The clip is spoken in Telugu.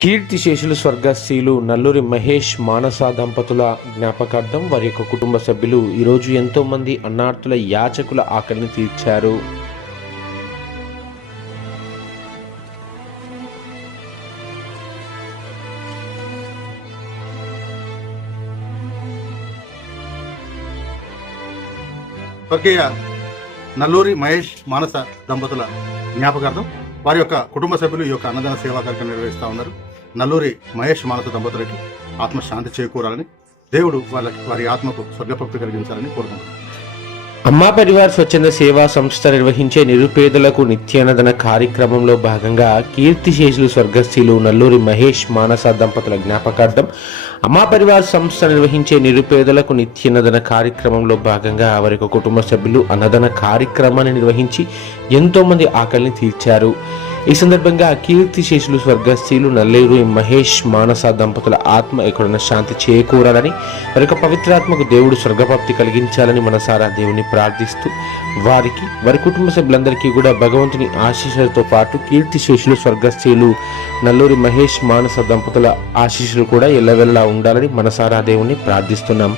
కీర్తిశేషులు స్వర్గస్థులు నల్లూరి మహేష్ మానస దంపతుల జ్ఞాపకార్థం వారి యొక్క కుటుంబ సభ్యులు ఈరోజు ఎంతో మంది అన్నార్తుల యాచకుల ఆకలిని తీర్చారు. స్వర్గీయ నల్లూరి మహేష్ మానస దంపతుల జ్ఞాపకార్థం వారి యొక్క కుటుంబ సభ్యులు ఈ యొక్క అన్నదాన సేవా కార్యక్రమం నిర్వహిస్తూ ఉన్నారు. నల్లూరి మహేష్ మానస దంపతులకి ఆత్మశాంతి చేకూరాలని, దేవుడు వారి ఆత్మకు స్వర్గప్రాప్తి కలిగించాలని కోరుకుంటున్నారు. అమ్మా పరివార్ స్వచ్ఛంద సేవా సంస్థ నిర్వహించే నిరుపేదలకు నిత్యాన్నదాన కార్యక్రమంలో భాగంగా కీర్తిశేషులు స్వర్గస్థులు నల్లూరి మహేష్ మానస దంపతుల జ్ఞాపకార్థం అమ్మా పరివార్ సంస్థ నిర్వహించే నిరుపేదలకు నిత్యాన్నదాన కార్యక్రమంలో భాగంగా వారి కుటుంబ సభ్యులు అన్నదాన కార్యక్రమాన్ని నిర్వహించి ఎంతో మంది ఆకలిని తీర్చారు. ఈ సందర్భంగా కీర్తిశేషులు స్వర్గస్థులు నల్లూరి మహేష్ మానస దంపతుల ఆత్మ ఎక్కడున్న శాంతి చేకూరాలని, వారి యొక్క పవిత్రాత్మకు దేవుడు స్వర్గప్రాప్తి కలిగించాలని మనసారా దేవుని ప్రార్థిస్తూ వారికి వారి కుటుంబ సభ్యులందరికీ కూడా భగవంతుని ఆశీస్సులతో పాటు కీర్తిశేషులు స్వర్గస్థులు నల్లూరి మహేష్ మానస దంపతుల ఆశీస్సులు కూడా ఎల్లవెల్లా ఉండాలని మనసారా దేవుని ప్రార్థిస్తున్నాం.